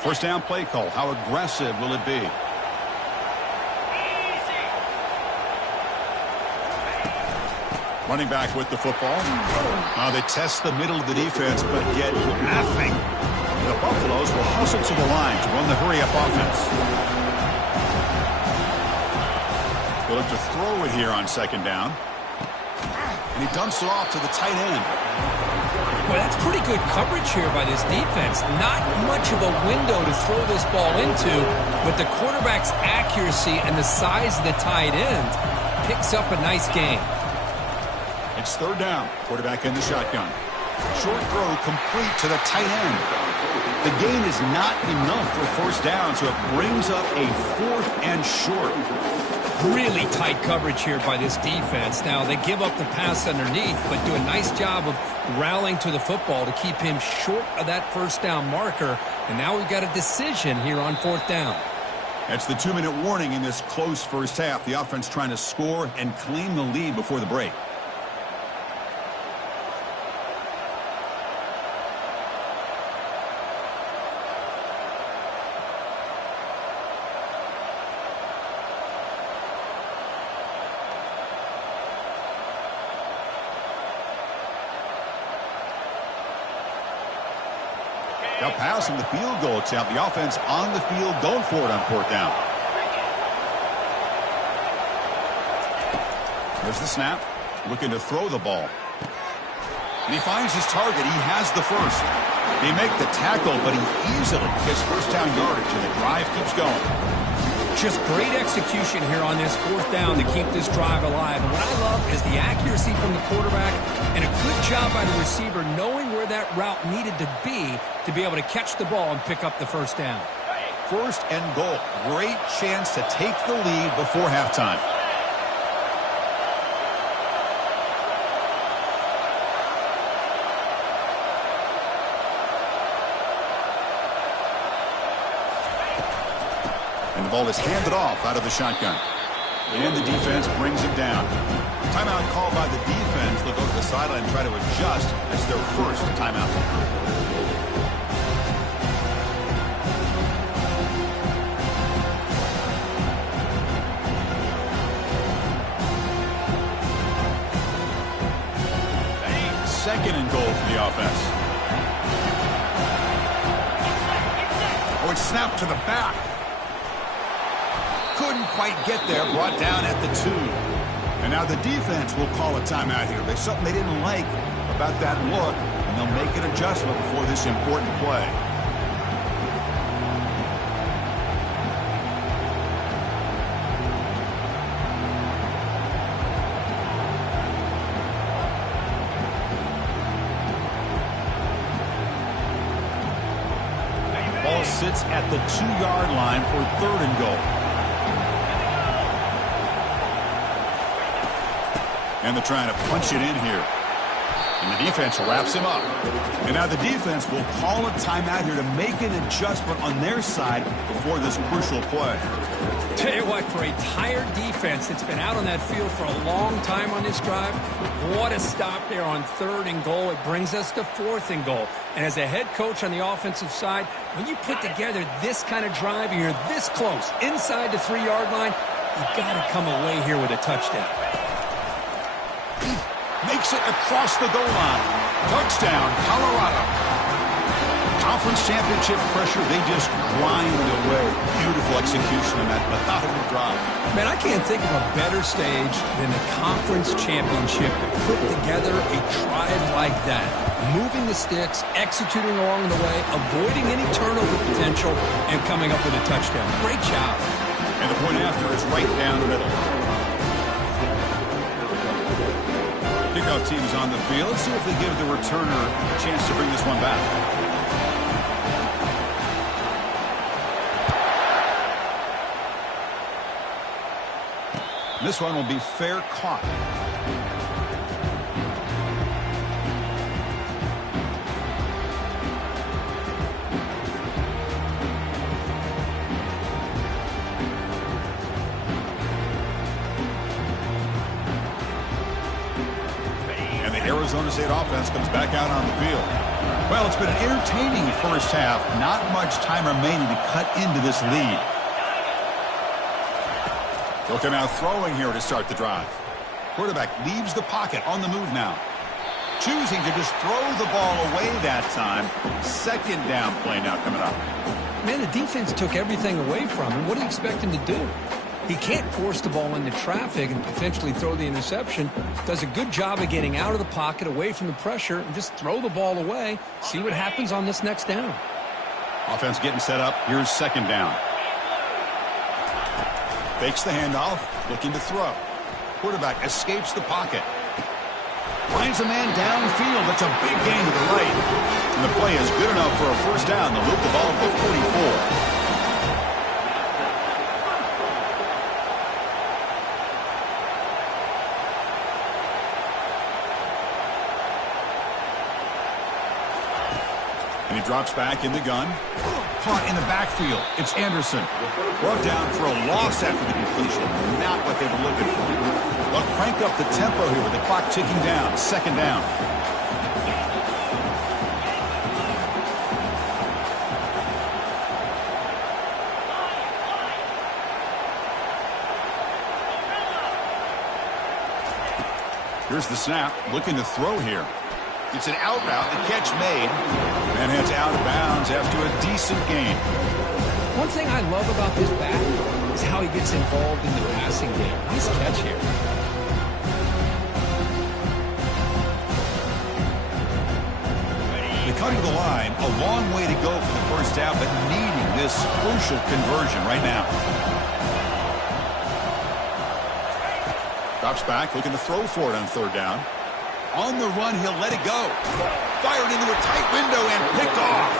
First down play call. How aggressive will it be? Running back with the football. They test the middle of the defense, but get nothing. The Buffaloes will hustle to the line to run the hurry-up offense. They'll look to throw it here on second down. And he dumps it off to the tight end. Boy, that's pretty good coverage here by this defense. Not much of a window to throw this ball into, but the quarterback's accuracy and the size of the tight end picks up a nice gain. It's third down. Quarterback in the shotgun. Short throw complete to the tight end. The gain is not enough for first down, so it brings up a 4th and short. Really tight coverage here by this defense. Now, they give up the pass underneath, but do a nice job of rallying to the football to keep him short of that first down marker. And now we've got a decision here on 4th down. That's the 2-minute warning in this close first half. The offense trying to score and claim the lead before the break. Now passing the field goal attempt. The offense on the field going for it on 4th down. There's the snap. Looking to throw the ball. And he finds his target. He has the first. They make the tackle, but he easily gets first down yardage, and the drive keeps going. Just great execution here on this 4th down to keep this drive alive. And what I love is the accuracy from the quarterback and a good job by the receiver knowing where that route needed to be able to catch the ball and pick up the first down. First and goal. Great chance to take the lead before halftime. And the ball is handed off out of the shotgun. And the defense brings it down. Timeout called by the defense. They'll go to the sideline and try to adjust. That's their first timeout. Second and goal for the offense. Oh, it's snapped to the back. Couldn't quite get there. Brought down at the 2. And now the defense will call a timeout here. There's something they didn't like about that look, and they'll make an adjustment before this important play. Ball sits at the 2-yard line for third and goal. And they're trying to punch it in here. And the defense wraps him up. And now the defense will call a timeout here to make an adjustment on their side before this crucial play. Tell you what, for a tired defense that's been out on that field for a long time on this drive, what a stop there on third and goal. It brings us to 4th and goal. And as a head coach on the offensive side, when you put together this kind of drive and you're this close, inside the 3-yard line, you've got to come away here with a touchdown. Makes it across the goal line. Touchdown, Colorado. Conference championship pressure, they just grind away. Beautiful execution on that methodical drive. Man, I can't think of a better stage than the conference championship to put together a drive like that. Moving the sticks, executing along the way, avoiding any turnover potential, and coming up with a touchdown. Great job. And the point after is right down the middle. Kickoff team is on the field. Let's see if they give the returner a chance to bring this one back. This one will be fair caught. Arizona State offense comes back out on the field. Well, it's been an entertaining first half. Not much time remaining to cut into this lead. They'll come out throwing here to start the drive. Quarterback leaves the pocket on the move now. Choosing to just throw the ball away that time. Second down play now coming up. Man, the defense took everything away from him. What do you expect him to do? He can't force the ball into traffic and potentially throw the interception. Does a good job of getting out of the pocket, away from the pressure, and just throw the ball away. See what happens on this next down. Offense getting set up. Here's second down. Fakes the handoff, looking to throw. Quarterback escapes the pocket. Finds a man downfield. That's a big gain to the right. And the play is good enough for a first down. They'll move the ball to the 44. And he drops back in the gun. Caught in the backfield. It's Anderson. Brought down for a loss after the completion. Not what they were looking for. They'll crank up the tempo here with the clock ticking down. Second down. Here's the snap. Looking to throw here. It's an out route. The catch made. And heads out of bounds after a decent gain. One thing I love about this back is how he gets involved in the passing game. Nice catch here. They come to the line. A long way to go for the first half, but needing this crucial conversion right now. Drops back, looking to throw for it on third down. On the run, he'll let it go. Fired into a tight window and picked off.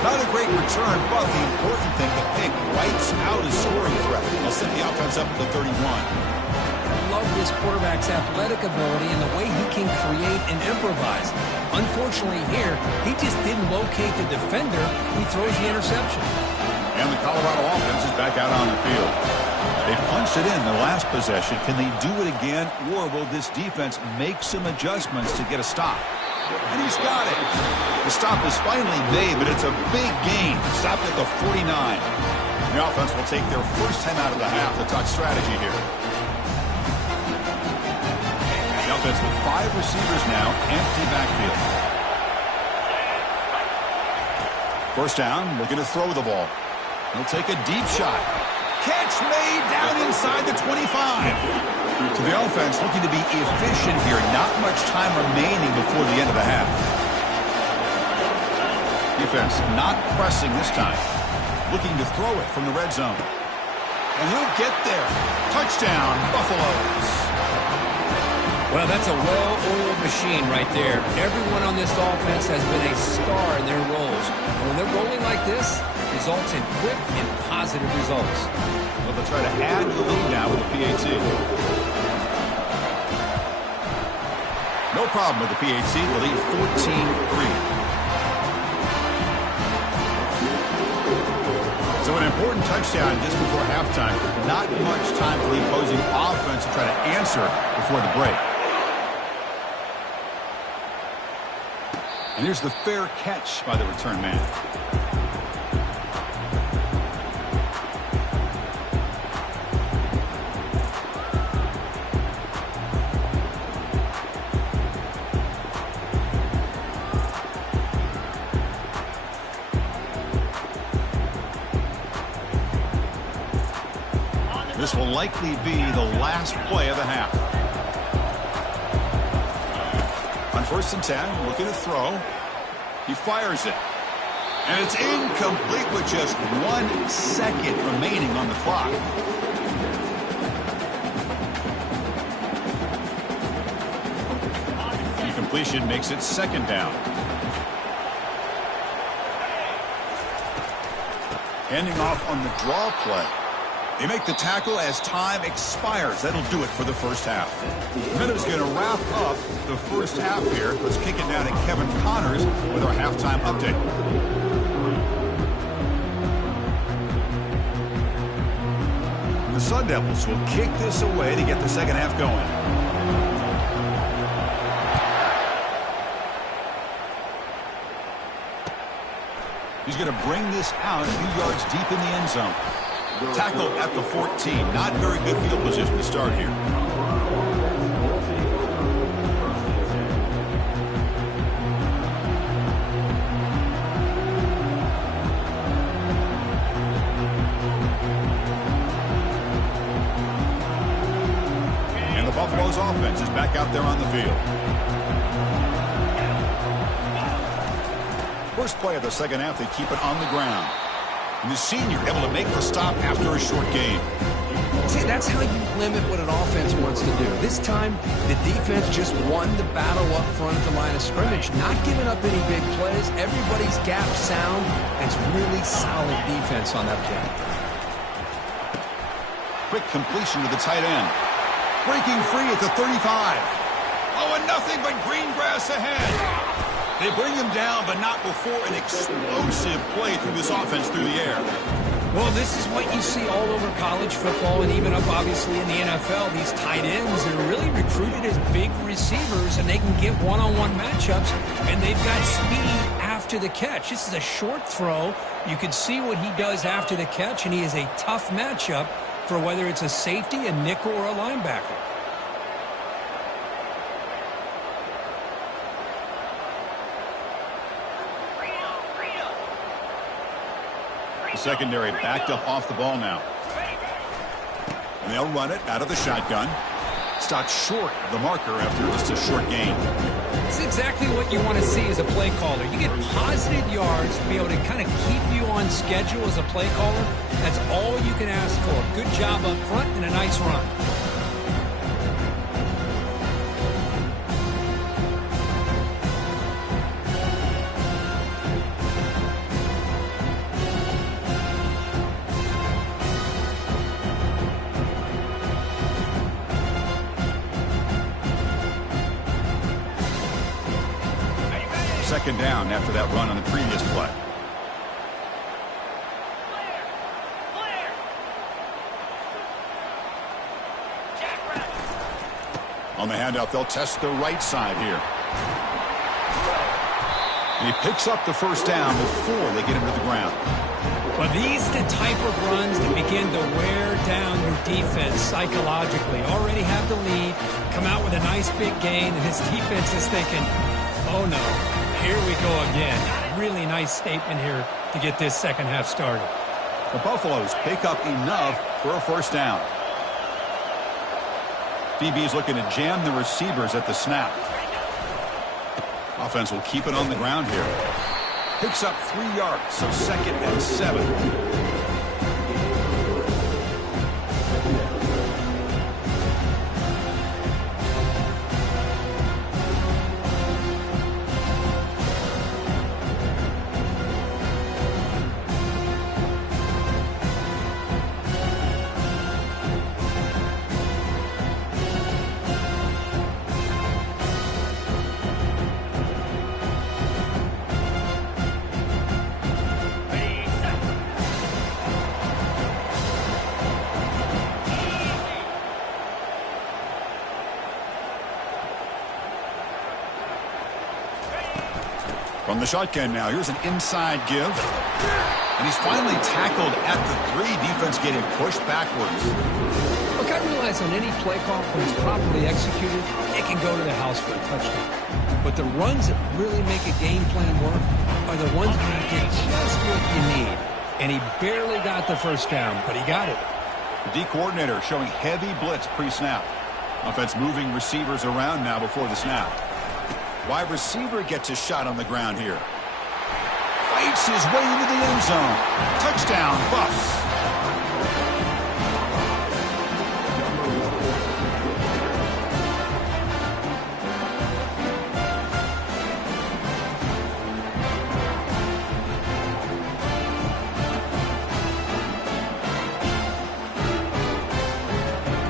Not a great return, but the important thing, the pick wipes out his scoring threat. He'll set the offense up at the 31. I love this quarterback's athletic ability and the way he can create and improvise. Unfortunately here, he just didn't locate the defender. He throws the interception. And the Colorado offense is back out on the field. They punched it in the last possession. Can they do it again, or will this defense make some adjustments to get a stop? And he's got it. The stop is finally made, but it's a big gain. Stopped at the 49. The offense will take their first time out of the half to talk strategy here. The offense with 5 receivers now, empty backfield. First down, looking to throw the ball. He'll take a deep shot. Catch made down inside the 25. To the offense, looking to be efficient here. Not much time remaining before the end of the half. Defense not pressing this time. Looking to throw it from the red zone. And he'll get there. Touchdown, Buffaloes. Well, that's a well-oiled machine right there. Everyone on this offense has been a star in their roles. And when they're rolling like this, results in quick and positive results. Well, they'll try to add to the lead now with the PAT. No problem with the PAT. The lead 14-3. So an important touchdown just before halftime. Not much time for the opposing offense to try to answer before the break. And here's the fair catch by the return man. This will likely be the last play of the half. On 1st and 10, looking to throw. He fires it. And it's incomplete with just 1 second remaining on the clock. Incompletion makes it second down. Handing off on the draw play. They make the tackle as time expires. That'll do it for the first half. Minnows going to wrap up the first half here. Let's kick it down to Kevin Connors with our halftime update. The Sun Devils will kick this away to get the second half going. He's going to bring this out a few yards deep in the end zone. Tackled at the 14. Not very good field position to start here. And the Buffalo's offense is back out there on the field. First play of the second half, they keep it on the ground. And the senior able to make the stop after a short gain. See, that's how you limit what an offense wants to do. This time, the defense just won the battle up front at the line of scrimmage, not giving up any big plays. Everybody's gap sound, and it's really solid defense on that play. Quick completion to the tight end. Breaking free at the 35. Oh, and nothing but green grass ahead. They bring him down, but not before an explosive play through this offense through the air. Well, this is what you see all over college football and even up, obviously, in the NFL. These tight ends are really recruited as big receivers, and they can get one-on-one matchups, and they've got speed after the catch. This is a short throw. You can see what he does after the catch, and he is a tough matchup for whether it's a safety, a nickel, or a linebacker. The secondary backed up off the ball now. And they'll run it out of the shotgun. Stopped short of the marker after just a short gain. It's exactly what you want to see as a play caller. You get positive yards to be able to kind of keep you on schedule as a play caller. That's all you can ask for. Good job up front and a nice run. Second down after that run on the previous play. On the handoff, they'll test the right side here. And he picks up the first down before they get him to the ground. Well, these are the type of runs that begin to wear down your defense psychologically. Already have the lead, come out with a nice big gain, and his defense is thinking, oh no, here we go again. Really nice statement here to get this second half started. The Buffaloes pick up enough for a first down. DB is looking to jam the receivers at the snap. Offense will keep it on the ground here. Picks up 3 yards, so 2nd and 7. From the shotgun now, here's an inside give. And he's finally tackled at the 3. Defense getting pushed backwards. Look, I realize on any play call, when it's properly executed, it can go to the house for a touchdown. But the runs that really make a game plan work are the ones where you get just what you need. And he barely got the first down, but he got it. The D coordinator showing heavy blitz pre-snap. Offense moving receivers around now before the snap. Wide receiver gets a shot on the ground here. Fights his way into the end zone. Touchdown, Buffs.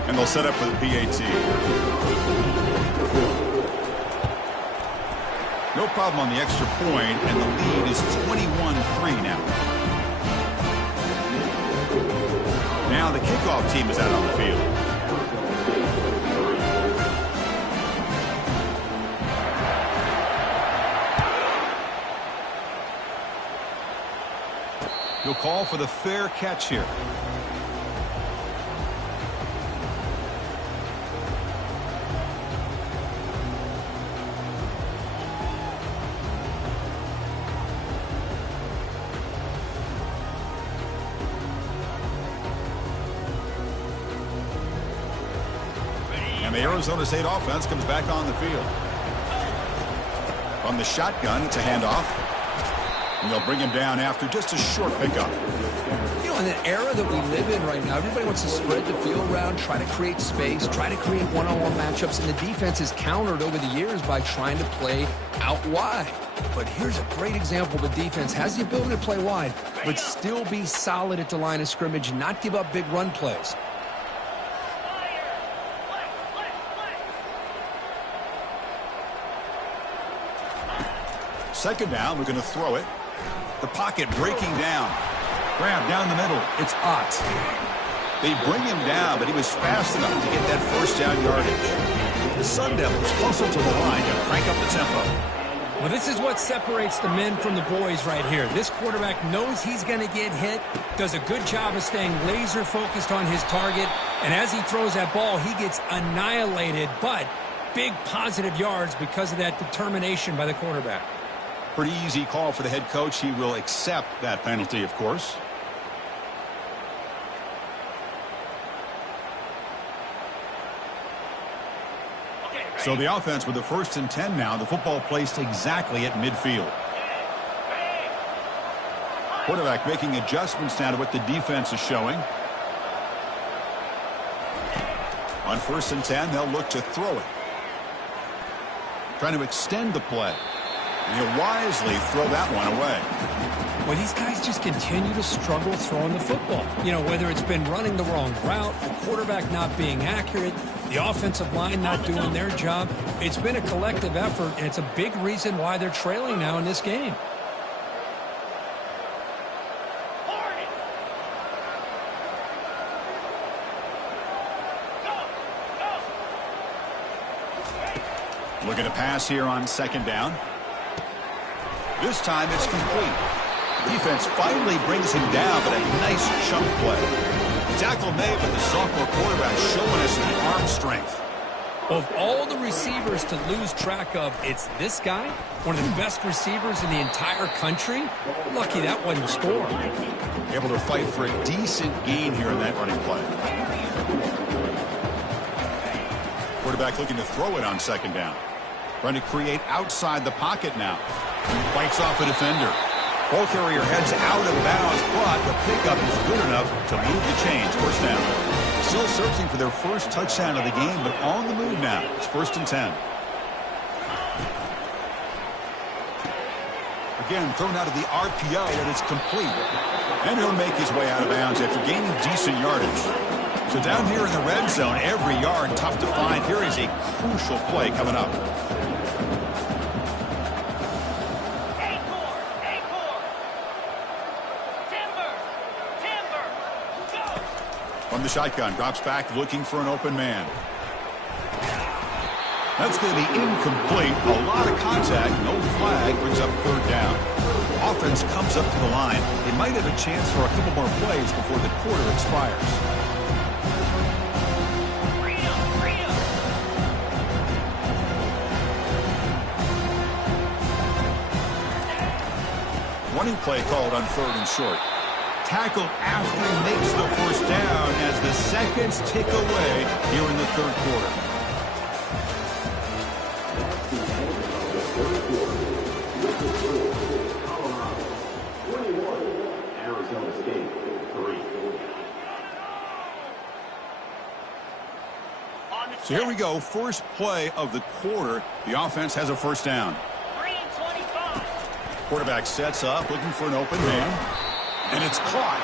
And they'll set up for the PAT. No problem on the extra point, and the lead is 21-3 now. Now the kickoff team is out on the field. He'll call for the fair catch here. And the Arizona State offense comes back on the field. From the shotgun, it's a handoff. And they'll bring him down after just a short pickup. You know, in the era that we live in right now, everybody wants to spread the field around, try to create space, try to create one-on-one matchups, and the defense is countered over the years by trying to play out wide. But here's a great example. The defense has the ability to play wide, but still be solid at the line of scrimmage, not give up big run plays. Second down, we're going to throw it. The pocket breaking down. Grab down the middle. It's Ott. They bring him down, but he was fast enough to get that first down yardage. The Sun Devils hustle to the line and crank up the tempo. Well, this is what separates the men from the boys right here. This quarterback knows he's going to get hit, does a good job of staying laser focused on his target, and as he throws that ball, he gets annihilated, but big positive yards because of that determination by the quarterback. Pretty easy call for the head coach. He will accept that penalty, of course. So the offense with the 1st and 10 now. The football placed exactly at midfield. Quarterback making adjustments now to what the defense is showing. On 1st and 10, they'll look to throw it. Trying to extend the play. And he'll wisely throw that one away. Well, these guys just continue to struggle throwing the football. You know, whether it's been running the wrong route, the quarterback not being accurate, the offensive line not doing their job. It's been a collective effort, and it's a big reason why they're trailing now in this game. Looking to pass here on 2nd down. This time it's complete. Defense finally brings him down, but a nice chunk play. Tackle made, but the sophomore quarterback showing us the arm strength. Of all the receivers to lose track of, it's this guy, one of the best receivers in the entire country. Lucky that wasn't a score. Able to fight for a decent gain here in that running play. Quarterback looking to throw it on 2nd down. Trying to create outside the pocket now. Fights off a defender. Ball carrier heads out of bounds, but the pickup is good enough to move the chains. 1st down. Still searching for their first touchdown of the game, but on the move now. It's 1st and 10. Again, thrown out of the RPO, and it's complete. And he'll make his way out of bounds after gaining decent yardage. So down here in the red zone, every yard tough to find. Here is a crucial play coming up. From the shotgun, drops back looking for an open man. That's going to be incomplete. A lot of contact, no flag, brings up 3rd down. Offense comes up to the line. They might have a chance for a couple more plays before the quarter expires. Running play called on 3rd and short. Tackled after he makes the 1st down as the seconds tick away here in the 3rd quarter. Arizona State 3. So here we go, first play of the quarter. The offense has a 1st down. Quarterback sets up, looking for an open man. And it's caught.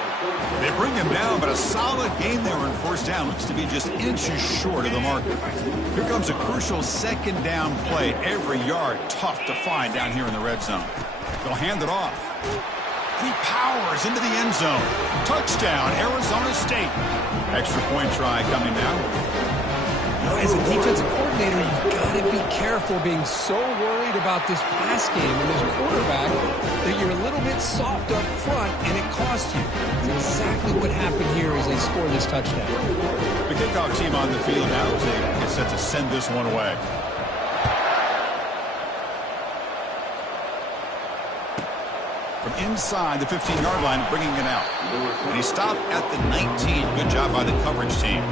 They bring him down, but a solid game there on 1st down. Looks to be just inches short of the marker. Here comes a crucial 2nd down play. Every yard tough to find down here in the red zone. They'll hand it off. He powers into the end zone. Touchdown, Arizona State. Extra point try coming now. As a defensive coordinator, you've got to be careful being so worried about this pass game and this quarterback that you're a little bit soft up front and it costs you. It's exactly what happened here as they score this touchdown. The kickoff team on the field now as they get set to send this one away. From inside the 15-yard line, bringing it out. And he stopped at the 19. Good job by the coverage team.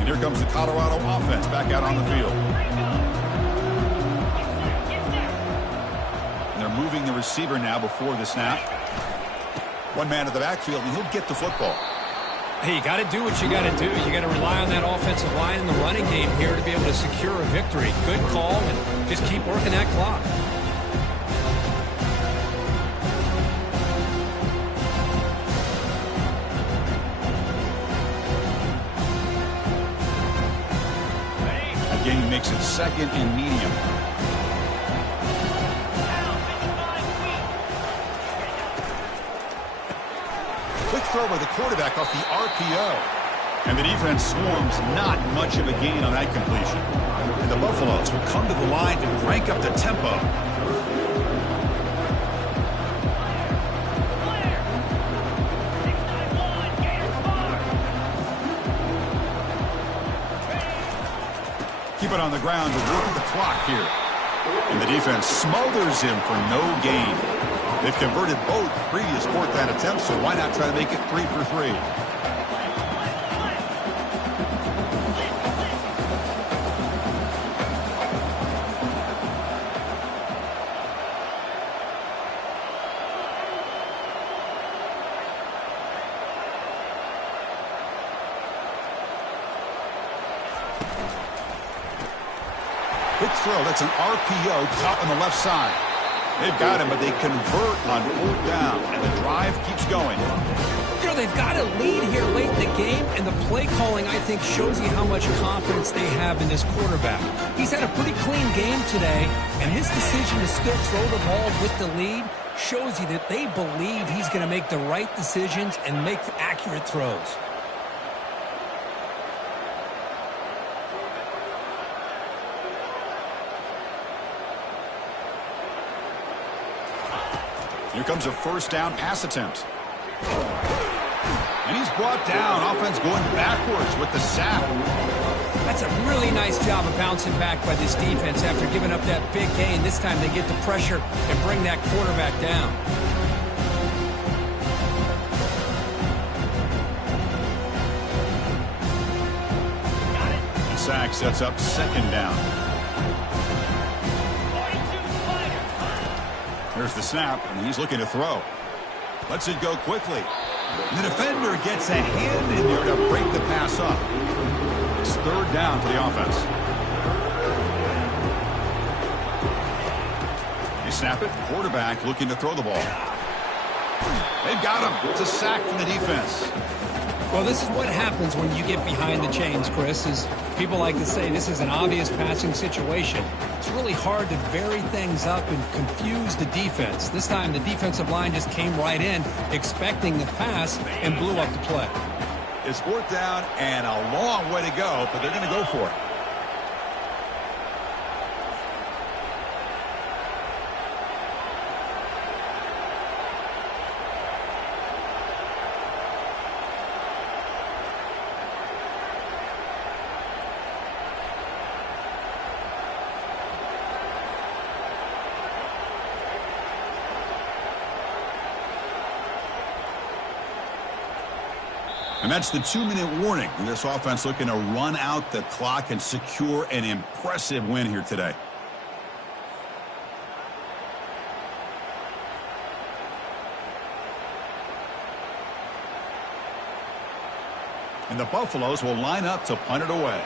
And here comes the Colorado offense back out on the field. Moving the receiver now before the snap. One man at the backfield, and he'll get the football. Hey, you got to do what you got to do. You got to rely on that offensive line in the running game here to be able to secure a victory. Good call, and just keep working that clock. Again, makes it second and medium. Quick throw by the quarterback off the RPO. And the defense swarms, not much of a gain on that completion. And the Buffaloes will come to the line to crank up the tempo. Keep it on the ground to work the clock here. And the defense smothers him for no gain. They've converted both previous fourth down attempts, so why not try to make it 3 for 3? Quick throw, that's an RPO caught on the left side. They've got him, but they convert on fourth down, and the drive keeps going. You know, they've got a lead here late in the game, and the play calling, I think, shows you how much confidence they have in this quarterback. He's had a pretty clean game today, and his decision to still throw the ball with the lead shows you that they believe he's going to make the right decisions and make accurate throws. Here comes a first down pass attempt. And he's brought down. Offense going backwards with the sack. That's a really nice job of bouncing back by this defense after giving up that big gain. This time they get the pressure and bring that quarterback down. The sack sets up second down. Here's the snap, and he's looking to throw. Lets it go quickly. The defender gets a hand in there to break the pass up. It's third down for the offense. They snap it. Quarterback looking to throw the ball. They've got him. It's a sack from the defense. Well, this is what happens when you get behind the chains, Chris, is people like to say this is an obvious passing situation. It's really hard to vary things up and confuse the defense. This time the defensive line just came right in expecting the pass and blew up the play. It's fourth down and a long way to go, but they're going to go for it. And that's the 2-minute warning. This offense looking to run out the clock and secure an impressive win here today. And the Buffaloes will line up to punt it away.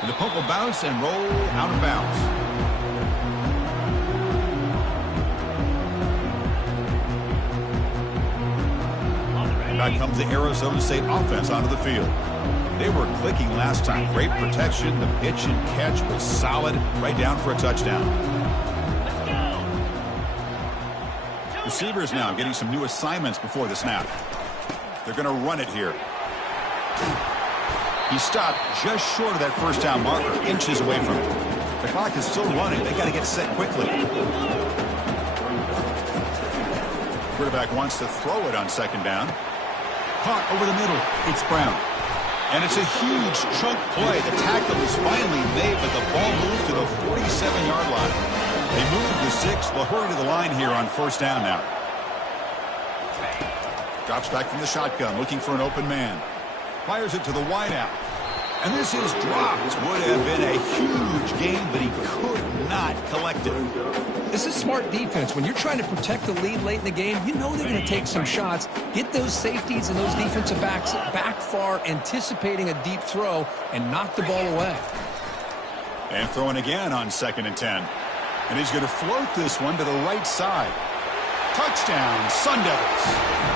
And the punt will bounce and roll out of bounds. Back comes the Arizona State offense onto the field. They were clicking last time. Great protection. The pitch and catch was solid. Right down for a touchdown. Receivers now getting some new assignments before the snap. They're going to run it here. He stopped just short of that first down marker, inches away from it. The clock is still running. They got to get set quickly. Quarterback wants to throw it on second down. Caught over the middle. It's Brown. And it's a huge chunk play. The tackle is finally made, but the ball moved to the 47-yard line. They moved the 6. They'll hurry to the line here on first down now. Drops back from the shotgun, looking for an open man. Fires it to the wideout. And this is dropped. Would have been a huge gain, but he could not collect it. This is smart defense. When you're trying to protect the lead late in the game, you know they're going to take some shots. Get those safeties and those defensive backs back far, anticipating a deep throw, and knock the ball away. And throwing again on 2nd and 10. And he's going to float this one to the right side. Touchdown, Sun Devils.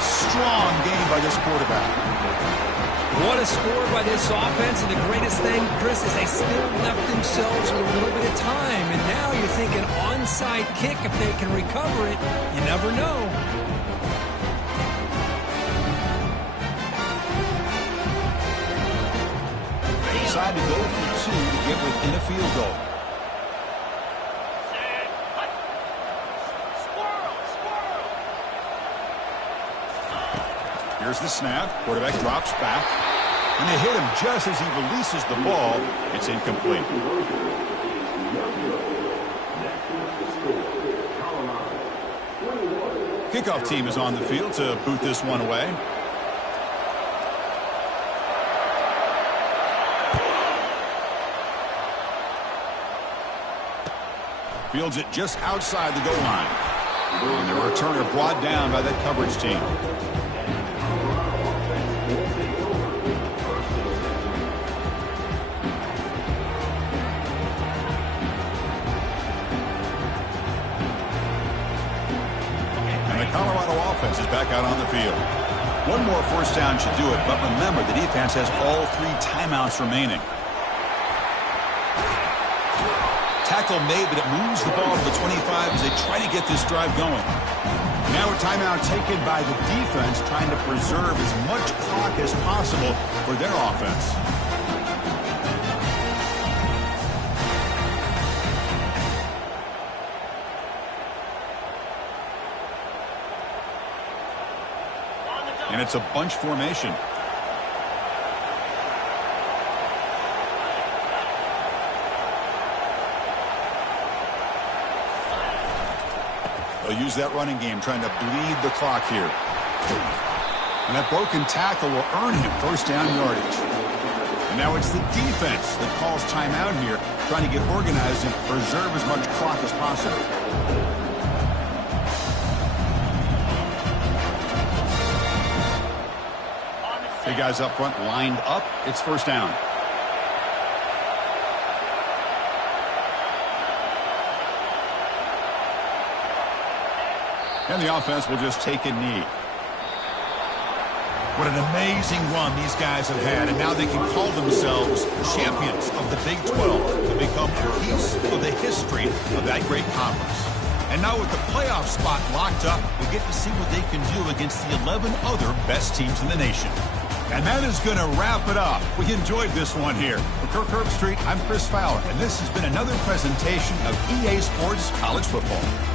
Strong game by this quarterback. What a score by this offense, and the greatest thing, Chris, is they still left themselves with a little bit of time. And now you're thinking onside kick, if they can recover it, you never know. They decide to go for 2 to get within a field goal. Here's the snap. Quarterback drops back. And they hit him just as he releases the ball. It's incomplete. Kickoff team is on the field to boot this one away. Fields it just outside the goal line. And the returner brought down by that coverage team. Colorado offense is back out on the field. One more first down should do it, but remember, the defense has all 3 timeouts remaining. Tackle made, but it moves the ball to the 25 as they try to get this drive going. Now a timeout taken by the defense, trying to preserve as much clock as possible for their offense. And it's a bunch formation. They'll use that running game, trying to bleed the clock here. And that broken tackle will earn him first down yardage. And now it's the defense that calls timeout here, trying to get organized and preserve as much clock as possible. Three guys up front lined up. It's first down. And the offense will just take a knee. What an amazing run these guys have had, and now they can call themselves champions of the Big 12 to become a piece of the history of that great conference. And now with the playoff spot locked up, we get to see what they can do against the 11 other best teams in the nation. And that is going to wrap it up. We enjoyed this one here. For Kirk Herbstreit, I'm Chris Fowler, and this has been another presentation of EA Sports College Football.